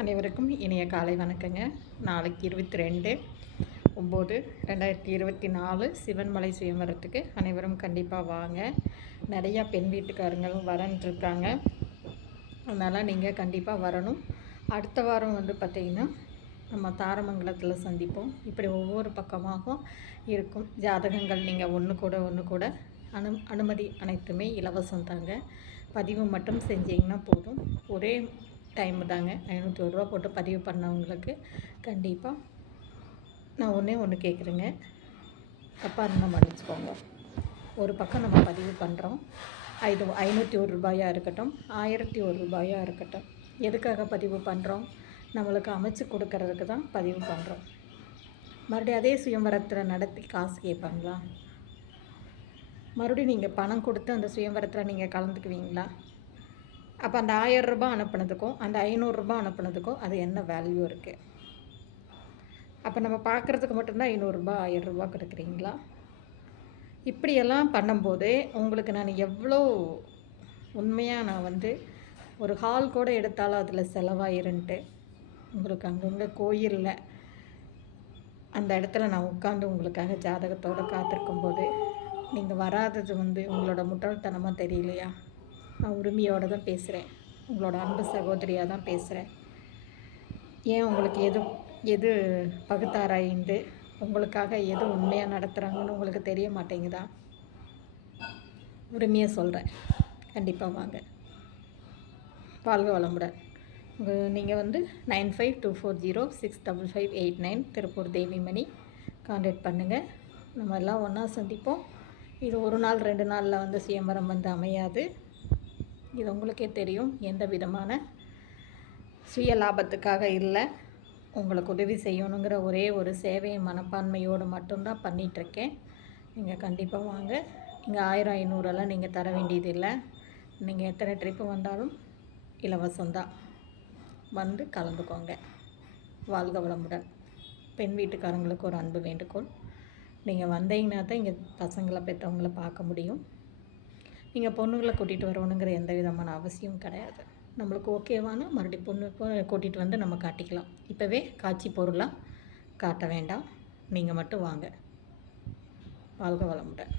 அனைவருக்கும் இனிய காலை வணக்கங்க. நாளைக்கு இருபத்தி ரெண்டு ஒம்பது ரெண்டாயிரத்தி இருபத்தி நாலு சிவன்மலை சுயம்பரத்துக்கு அனைவரும் கண்டிப்பாக வாங்க. நிறையா பெண் வீட்டுக்காரங்களும் வரன்ட்ருக்காங்க அதனால் நீங்கள் கண்டிப்பாக வரணும். அடுத்த வாரம் வந்து பார்த்திங்கன்னா நம்ம தாரமங்கலத்தில் சந்திப்போம். இப்படி ஒவ்வொரு பக்கமாகவும் இருக்கும். ஜாதகங்கள் நீங்கள் ஒன்று கூட ஒன்று கூட அனு அனுமதி அனைத்துமே இலவசம் தாங்க. பதிவு மட்டும் செஞ்சீங்கன்னா போதும். ஒரே டைம் தாங்க. ஐநூற்றி ஒரு ரூபா போட்டு பதிவு பண்ணவங்களுக்கு கண்டிப்பாக நான் ஒன்றே ஒன்று கேட்குறேங்க தப்பாக இருந்தால் மன்னிச்சுக்கோங்க. ஒரு பக்கம் நம்ம பதிவு பண்ணுறோம் ஐது ஐநூற்றி ஒரு ரூபாயாக இருக்கட்டும் ஆயிரத்தி ஒரு ரூபாயாக இருக்கட்டும் எதுக்காக பதிவு பண்ணுறோம் நம்மளுக்கு அமைச்சு கொடுக்கறதுக்கு தான் பதிவு பண்ணுறோம் மறுபடியும் அதே சுயம்பரத்தில் நடத்தி காசு கேட்பாங்களா? மறுபடியும் நீங்கள் பணம் கொடுத்து அந்த சுயம்பரத்தில் நீங்கள் கலந்துக்குவீங்களா? அப்போ அந்த ஆயரூபா அனுப்புனதுக்கும் அந்த ஐநூறுரூபா அனுப்புனதுக்கும் அது என்ன வேல்யூ இருக்குது அப்போ நம்ம பார்க்குறதுக்கு மட்டும்தான் ஐநூறுரூபா ஆயரூபா கொடுக்குறீங்களா? இப்படியெல்லாம் பண்ணும்போது உங்களுக்கு நான் எவ்வளோ உண்மையாக நான் வந்து ஒரு ஹால் கூட எடுத்தாலும் அதில் செலவாயிருன்ட்டு உங்களுக்கு அங்கங்கே கோயிலில் அந்த இடத்துல நான் உட்காந்து உங்களுக்காக ஜாதகத்தோடு காத்திருக்கும் போது நீங்கள் வராதது வந்து உங்களோட முட்டாள்தனமாக தெரியலையா? உரிமையோடு தான் பேசுகிறேன் உங்களோட அன்பு சகோதரியாக தான் பேசுகிறேன் ஏன் உங்களுக்கு எது எது பகுத்தாராய்ந்து உங்களுக்காக எது உண்மையாக நடத்துகிறாங்கன்னு உங்களுக்கு தெரிய மாட்டேங்குதா? உரிமையாக சொல்கிறேன் கண்டிப்பாக வாங்க. வாழ்க வளமுடன். நீங்கள் வந்து nine five two four zero six double five eight nine Tiruppur Devimani contact பண்ணுங்கள் நம்ம எல்லாம் ஒன்றா சந்திப்போம். இது ஒரு நாள் ரெண்டு நாளில் வந்து சுயம்பரம் வந்து அமையாது. இது உங்களுக்கே தெரியும். எந்த விதமான சுய லாபத்துக்காக இல்லை. உங்களுக்கு உதவி செய்யணுங்கிற ஒரே ஒரு சேவை மனப்பான்மையோடு மட்டும்தான் பண்ணிகிட்ருக்கேன் நீங்கள் கண்டிப்பாக வாங்க. இங்கே ஆயிரம் ஐநூறெல்லாம் நீங்கள் தர வேண்டியதில்லை. நீங்கள் எத்தனை ட்ரிப்பு வந்தாலும் இலவசம்தான். வந்து கலந்துக்கோங்க. வாழ்க வளமுடன். பெண் வீட்டுக்காரங்களுக்கு ஒரு அன்பு வேண்டுகோள். நீங்கள் வந்தீங்கன்னா தான் இங்கே பசங்களை பெற்றவங்களை பார்க்க முடியும். நீங்கள் பொண்ணுங்களை கூட்டிகிட்டு வரணுங்கிற எந்த விதமான அவசியம் கிடையாது. நம்மளுக்கு ஓகேவானா மறுபடியும் பொண்ணு கூட்டிகிட்டு வந்து நம்ம காட்டிக்கலாம். இப்போவே காட்சி பொருளாக காட்ட வேண்டாம். நீங்கள் மட்டும் வாங்க. வாழ்க வளமுடன்.